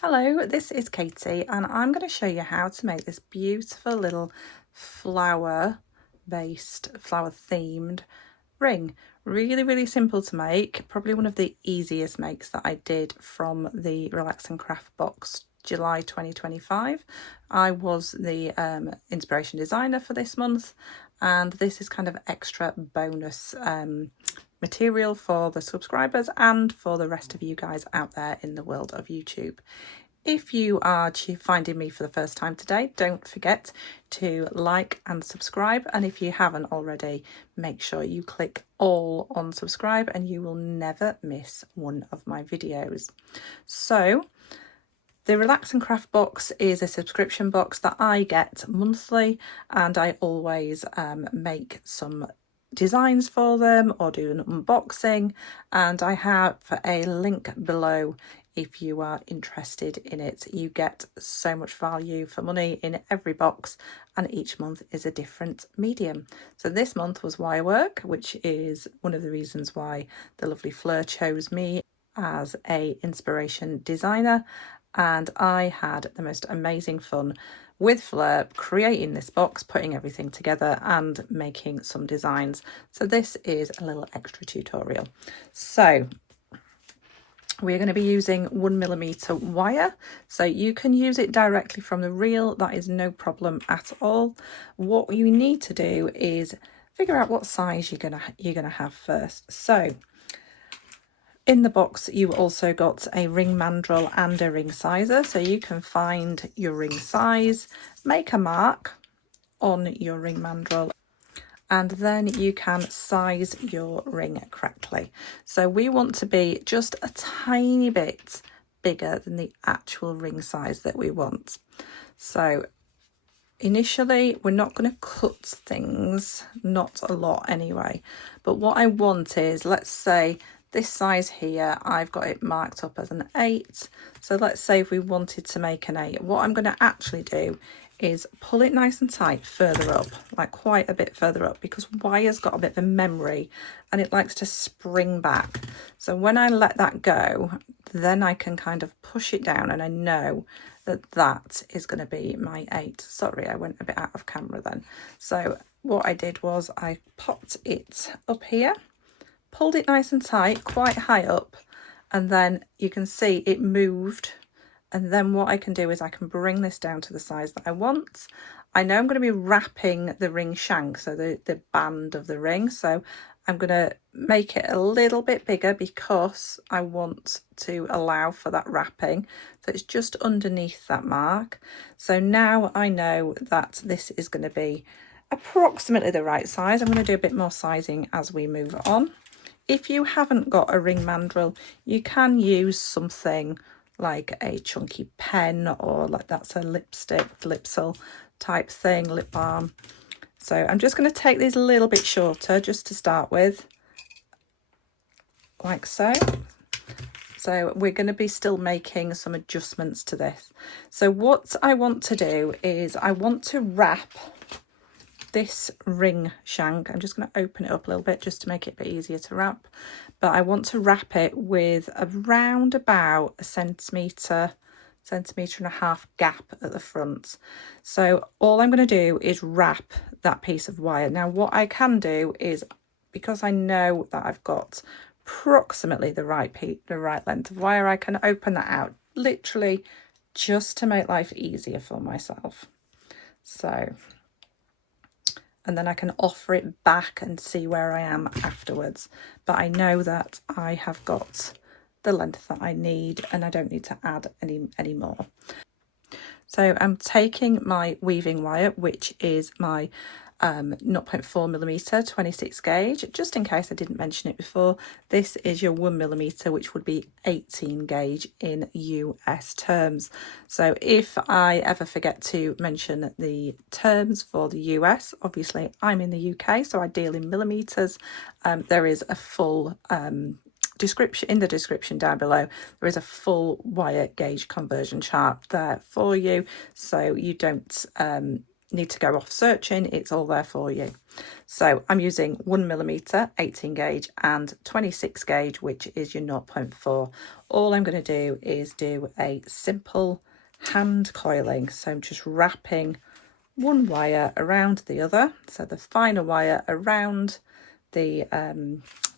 Hello, this is Katie and I'm going to show you how to make this beautiful little flower themed ring. Really simple to make, probably one of the easiest makes that I did from the Relax and Craft box July 2025. I was the inspiration designer for this month, and this is kind of extra bonus material for the subscribers and for the rest of you guys out there in the world of YouTube. If you are finding me for the first time today, don't forget to like and subscribe. And if you haven't already, make sure you click all on subscribe and you will never miss one of my videos. So the Relax and Craft box is a subscription box that I get monthly, and I always make some designs for them or do an unboxing, and I have a link below if you are interested in it. You get so much value for money in every box, and each month is a different medium. So this month was wirework, which is one of the reasons why the lovely Fleur chose me as a inspiration designer, and I had the most amazing fun with Fleur creating this box, putting everything together and making some designs. So this is a little extra tutorial. So we're going to be using 1mm wire, so you can use it directly from the reel. That is no problem at all. What you need to do is figure out what size you're gonna have first. So in the box you also got a ring mandrel and a ring sizer, so you can find your ring size, make a mark on your ring mandrel, and then you can size your ring correctly. So we want to be just a tiny bit bigger than the actual ring size that we want. So initially we're not going to cut things, not a lot anyway, but what I want is, let's say this size here, I've got it marked up as an 8. So let's say if we wanted to make an 8, what I'm going to actually do is pull it nice and tight further up, like quite a bit further up, because wire's got a bit of a memory and it likes to spring back. So when I let that go, then I can kind of push it down, and I know that that is going to be my 8. Sorry, I went a bit out of camera then. So what I did was I popped it up here, pulled it nice and tight, quite high up, and then you can see it moved. And then what I can do is I can bring this down to the size that I want. I know I'm going to be wrapping the ring shank, so the band of the ring, so I'm going to make it a little bit bigger because I want to allow for that wrapping. So it's just underneath that mark. So now I know that this is going to be approximately the right size. I'm going to do a bit more sizing as we move on. If you haven't got a ring mandrel, you can use something like a chunky pen, or like that's a lipstick, lipsil type thing, lip balm. So I'm just going to take these a little bit shorter just to start with, like so. So we're going to be still making some adjustments to this. So what I want to do is I want to wrap this ring shank. I'm just going to open it up a little bit just to make it a bit easier to wrap, but I want to wrap it with around about a centimetre and a half gap at the front. So all I'm going to do is wrap that piece of wire. Now what I can do is, because I know that I've got approximately the right length of wire, I can open that out literally just to make life easier for myself. So, and then I can offer it back and see where I am afterwards. But I know that I have got the length that I need and I don't need to add any more. So I'm taking my weaving wire, which is my 0.4mm 26 gauge. Just in case I didn't mention it before, this is your 1mm, which would be 18 gauge in US terms. So if I ever forget to mention the terms for the US, obviously I'm in the UK, so I deal in millimeters. There is a full description in the description down below. There is a full wire gauge conversion chart there for you, so you don't need to go off searching, it's all there for you. So I'm using 1mm 18 gauge and 26 gauge, which is your 0.4. All I'm going to do is do a simple hand coiling. So I'm just wrapping one wire around the other, so the finer wire around the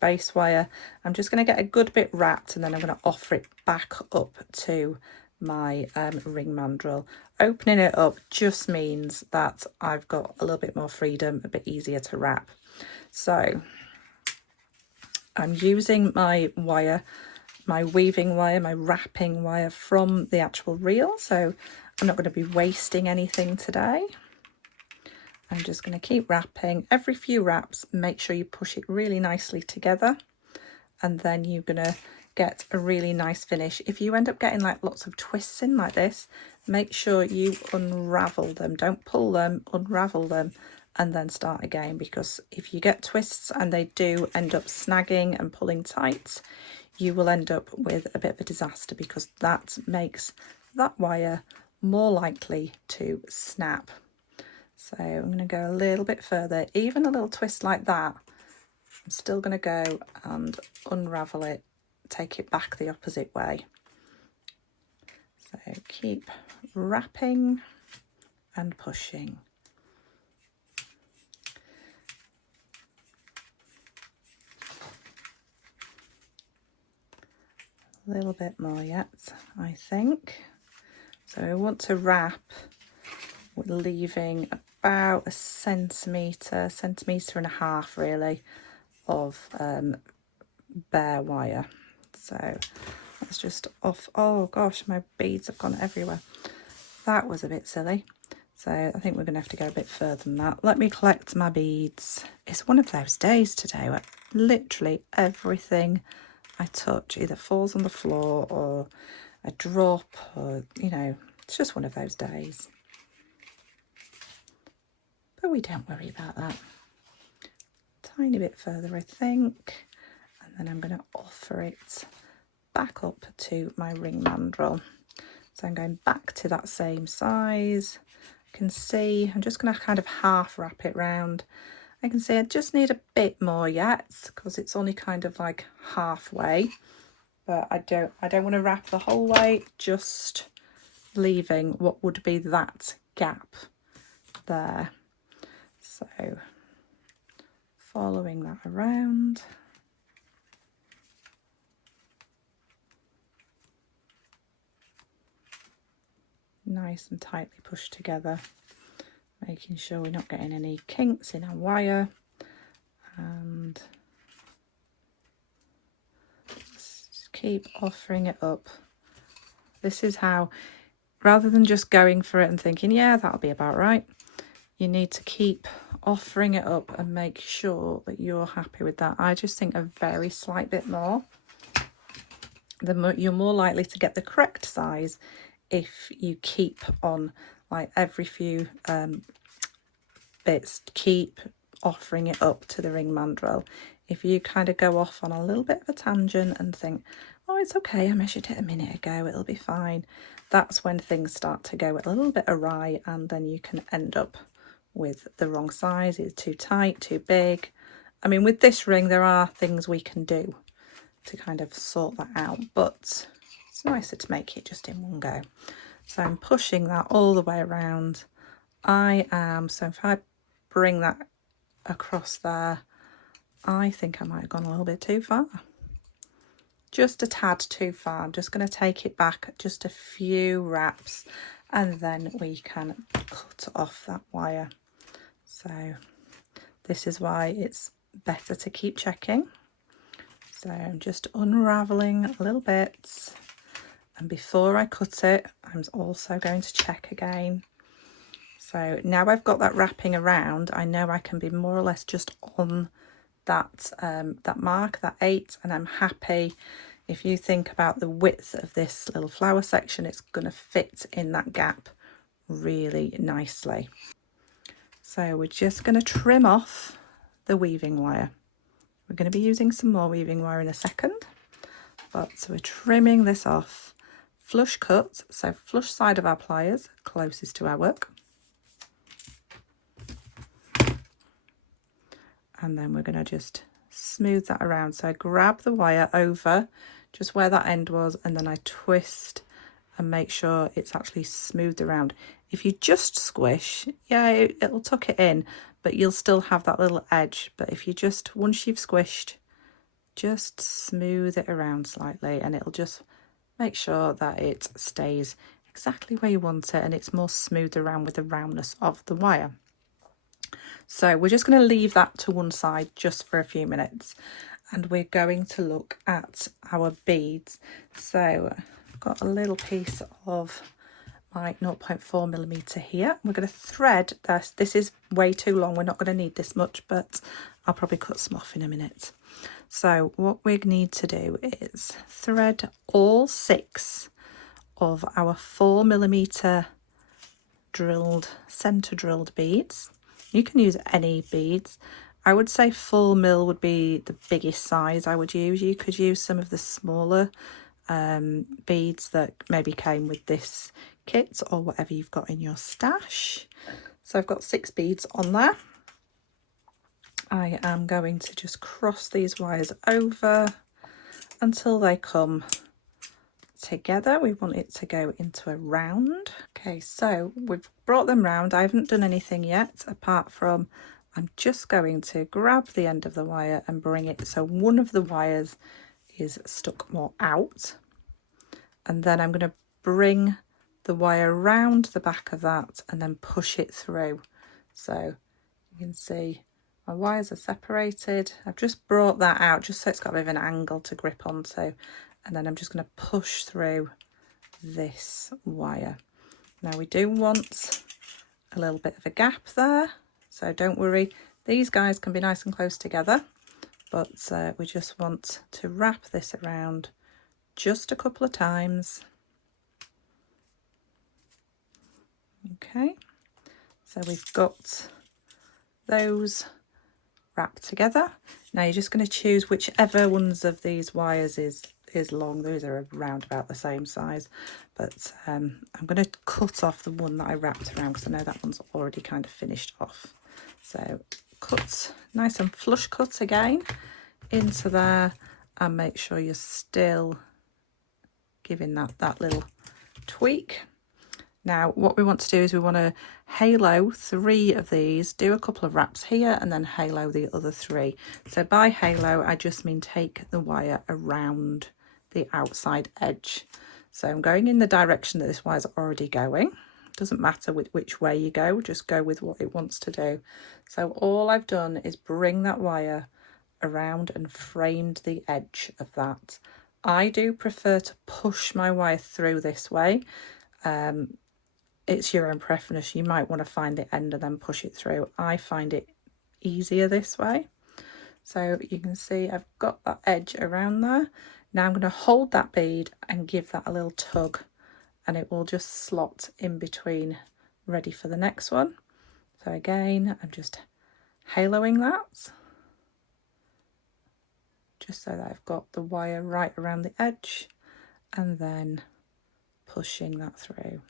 base wire. I'm just going to get a good bit wrapped, and then I'm going to offer it back up to my ring mandrel. Opening it up just means that I've got a little bit more freedom, a bit easier to wrap. So I'm using my wire, my weaving wire, my wrapping wire from the actual reel, so I'm not going to be wasting anything today. I'm just going to keep wrapping. Every few wraps, make sure you push it really nicely together, and then you're going to get a really nice finish. If you end up getting like lots of twists in like this, make sure you unravel them. Don't pull them, unravel them, and then start again, because if you get twists and they do end up snagging and pulling tight, you will end up with a bit of a disaster, because that makes that wire more likely to snap. So I'm going to go a little bit further. Even a little twist like that, I'm still going to go and unravel it, take it back the opposite way. So keep wrapping and pushing. A little bit more yet, I think. So I want to wrap, leaving about a centimetre and a half really of bare wire. So let's just off. Oh gosh, my beads have gone everywhere. That was a bit silly. So I think we're going to have to go a bit further than that. Let me collect my beads. It's one of those days today where literally everything I touch either falls on the floor or a drop, or, you know, it's just one of those days. But we don't worry about that. Tiny bit further, I think. And then I'm going to offer it back up to my ring mandrel. So I'm going back to that same size. You can see I'm just going to kind of half wrap it round. I can see I just need a bit more yet, because it's only kind of like halfway. But I don't want to wrap the whole way, just leaving what would be that gap there. So following that around. Nice and tightly pushed together, making sure we're not getting any kinks in our wire, and just keep offering it up. This is how, rather than just going for it and thinking, yeah, that'll be about right, you need to keep offering it up and make sure that you're happy with that. I just think a very slight bit more, you're more likely to get the correct size if you keep on, like, every few bits, keep offering it up to the ring mandrel. If you kind of go off on a little bit of a tangent and think, oh, it's okay, I measured it a minute ago, it'll be fine, that's when things start to go a little bit awry, and then you can end up with the wrong size. It's too tight, too big. I mean, with this ring there are things we can do to kind of sort that out, but it's nicer to make it just in one go. So I'm pushing that all the way around. So if I bring that across there, I think I might have gone a little bit too far. Just a tad too far. I'm just going to take it back just a few wraps, and then we can cut off that wire. So this is why it's better to keep checking. So I'm just unraveling a little bit, and before I cut it, I'm also going to check again. So now I've got that wrapping around, I know I can be more or less just on that that mark, that 8, and I'm happy. If you think about the width of this little flower section, it's going to fit in that gap really nicely. So we're just going to trim off the weaving wire. We're going to be using some more weaving wire in a second, but so we're trimming this off. Flush cut, so flush side of our pliers closest to our work. and then we're going to just smooth that around. So I grab the wire over just where that end was, and then I twist and make sure it's actually smoothed around. If you just squish, yeah, it'll tuck it in, but you'll still have that little edge. But if you just, once you've squished, just smooth it around slightly, and it'll just make sure that it stays exactly where you want it, and it's more smoothed around with the roundness of the wire. So we're just going to leave that to one side just for a few minutes, and we're going to look at our beads. So I've got a little piece of my 0.4mm here. We're going to thread this. This is way too long. We're not going to need this much, but I'll probably cut some off in a minute. So what we need to do is thread all 6 of our 4mm drilled, center drilled beads. You can use any beads. I would say 4mm would be the biggest size I would use. You could use some of the smaller beads that maybe came with this kit, or whatever you've got in your stash. So I've got 6 beads on there. I am going to just cross these wires over until they come together. We want it to go into a round. Okay, so we've brought them round. I haven't done anything yet apart from I'm just going to grab the end of the wire and bring it so one of the wires is stuck more out, and then I'm going to bring the wire round the back of that and then push it through. So you can see my wires are separated. I've just brought that out just so it's got a bit of an angle to grip onto, and then I'm just going to push through this wire. Now we do want a little bit of a gap there, so don't worry, these guys can be nice and close together, but we just want to wrap this around just a couple of times. Okay, so we've got those wrapped together. Now you're just going to choose whichever ones of these wires is long. Those are around about the same size, but I'm going to cut off the one that I wrapped around because I know that one's already kind of finished off. So cut, nice and flush cut again into there, and make sure you're still giving that little tweak. Now what we want to do is we want to halo 3 of these, do a couple of wraps here, and then halo the other 3. So by halo I just mean take the wire around the outside edge. So I'm going in the direction that this wire's already going. Doesn't matter which way you go, just go with what it wants to do. So all I've done is bring that wire around and framed the edge of that. I do prefer to push my wire through this way. It's your own preference. You might want to find the end and then push it through. I find it easier this way. So you can see I've got that edge around there. Now I'm going to hold that bead and give that a little tug, and it will just slot in between, ready for the next one. So again, I'm just haloing that, just so that I've got the wire right around the edge, and then pushing that through.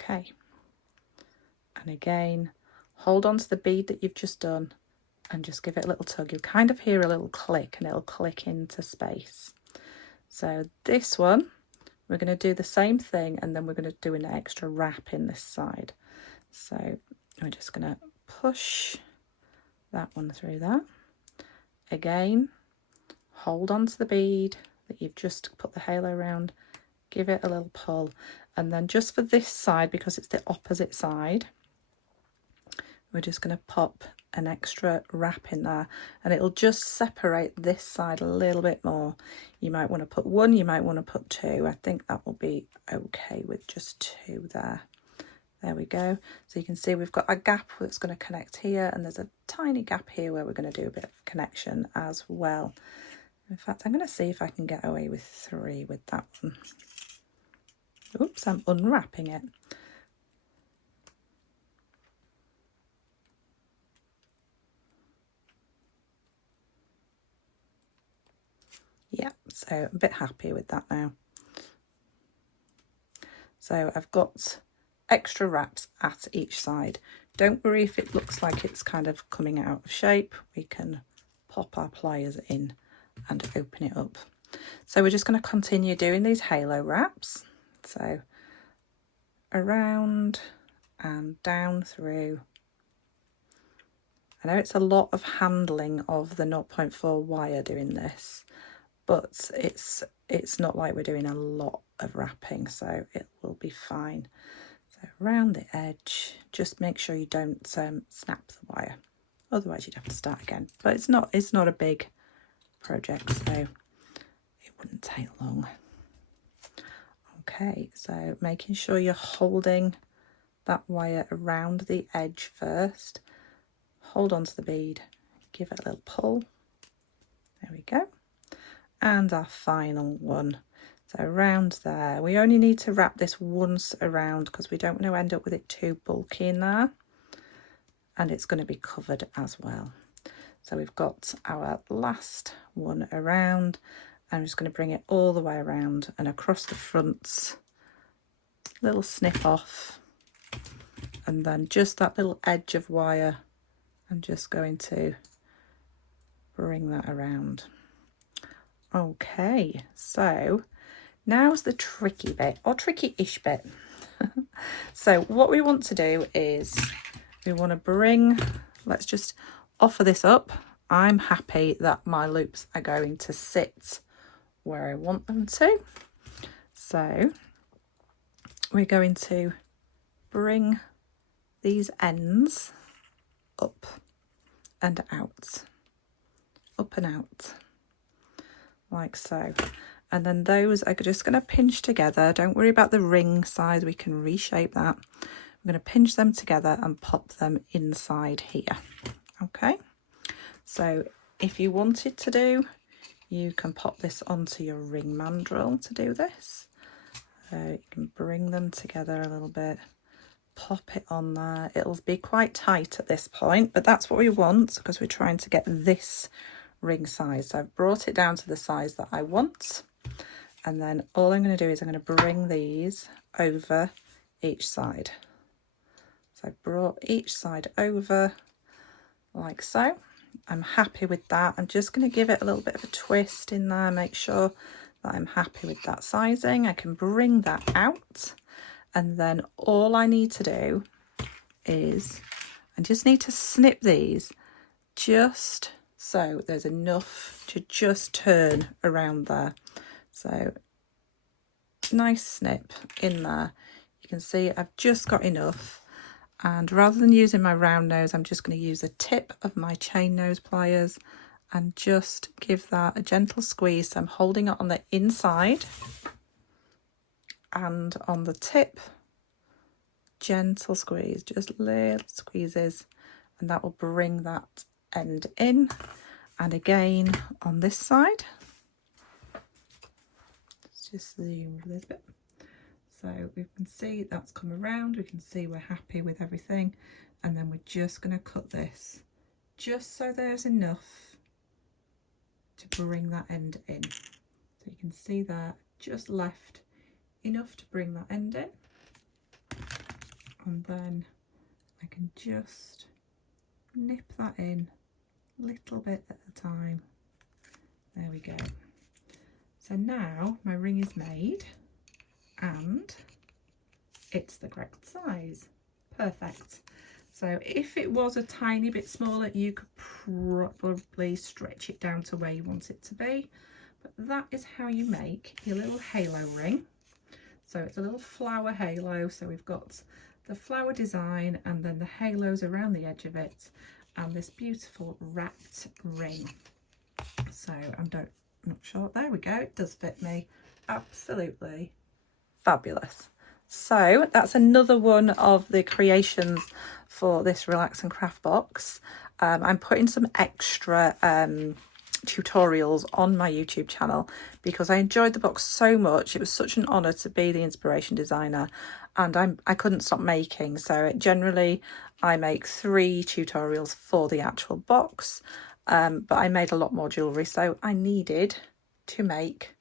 Okay, and again, hold on to the bead that you've just done and just give it a little tug. You'll kind of hear a little click, and it'll click into space. So this one, we're going to do the same thing, and then we're going to do an extra wrap in this side. So we're just going to push that one through there. Again, hold on to the bead that you've just put the halo around, give it a little pull, and then just for this side, because it's the opposite side, we're just going to pop an extra wrap in there, and it'll just separate this side a little bit more. You might want to put 1, you might want to put 2. I think that will be okay with just 2 there. There we go. So you can see we've got a gap that's going to connect here, and there's a tiny gap here where we're going to do a bit of connection as well. In fact, I'm going to see if I can get away with 3 with that one. Oops, I'm unwrapping it. Yeah, so I'm a bit happy with that now. So I've got extra wraps at each side. Don't worry if it looks like it's kind of coming out of shape. We can pop our pliers in and open it up. So we're just going to continue doing these halo wraps. So around and down through. I know it's a lot of handling of the 0.4 wire doing this, but it's not like we're doing a lot of wrapping, so it will be fine. So around the edge, just make sure you don't snap the wire, otherwise you'd have to start again. But it's not a big project, so it wouldn't take long. Okay, so making sure you're holding that wire around the edge first. Hold on to the bead, give it a little pull. There we go. And our final one. So around there, we only need to wrap this once around because we don't want to end up with it too bulky in there. And it's going to be covered as well. So we've got our last one around. I'm just going to bring it all the way around and across the fronts. Little snip off. And then just that little edge of wire, I'm just going to bring that around. Okay, so now's the tricky bit, or tricky-ish bit. So what we want to do is we want to bring, let's just offer this up. I'm happy that my loops are going to sit where I want them to. So we're going to bring these ends up and out, up and out, like so. And then those are just going to pinch together. Don't worry about the ring size, we can reshape that. I'm going to pinch them together and pop them inside here. Okay, so if you wanted to do, you can pop this onto your ring mandrel to do this. You can bring them together a little bit, pop it on there. It'll be quite tight at this point, but that's what we want because we're trying to get this ring size. So I've brought it down to the size that I want, and then all I'm going to do is I'm going to bring these over each side. So I've brought each side over like so. I'm happy with that. I'm just going to give it a little bit of a twist in there, make sure that I'm happy with that sizing. I can bring that out, and then all I need to do is I just need to snip these just so there's enough to just turn around there. So nice snip in there. You can see I've just got enough, and rather than using my round nose, I'm just going to use the tip of my chain nose pliers and just give that a gentle squeeze. So I'm holding it on the inside and on the tip, gentle squeeze, just little squeezes, and that will bring that end in. And again on this side, let's just zoom a little bit. So we can see that's come around, we can see we're happy with everything, and then we're just going to cut this just so there's enough to bring that end in. So you can see that just left enough to bring that end in, and then I can just nip that in a little bit at a time. There we go. So now my ring is made and it's the correct size. Perfect. So if it was a tiny bit smaller, you could probably stretch it down to where you want it to be. But that is how you make your little halo ring. So it's a little flower halo. So we've got the flower design and then the halos around the edge of it, and this beautiful wrapped ring. So I'm not sure. There we go. It does fit me. Absolutely fabulous. So that's another one of the creations for this Relax and Craft box. I'm putting some extra tutorials on my YouTube channel because I enjoyed the box so much. It was such an honour to be the inspiration designer, and I couldn't stop making. So generally I make 3 tutorials for the actual box, but I made a lot more jewellery, so I needed to make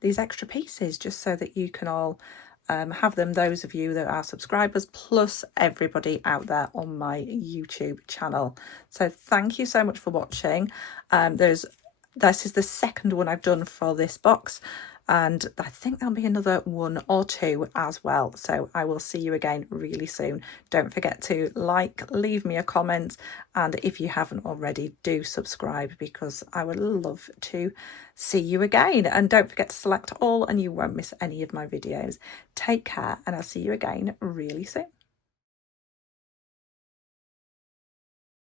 these extra pieces just so that you can all have them, those of you that are subscribers, plus everybody out there on my YouTube channel. So thank you so much for watching. This is the second one I've done for this box, and I think there'll be another one or two as well. So I will see you again really soon. Don't forget to like, leave me a comment, and if you haven't already, do subscribe, because I would love to see you again. And don't forget to select all and you won't miss any of my videos. Take care, and I'll see you again really soon.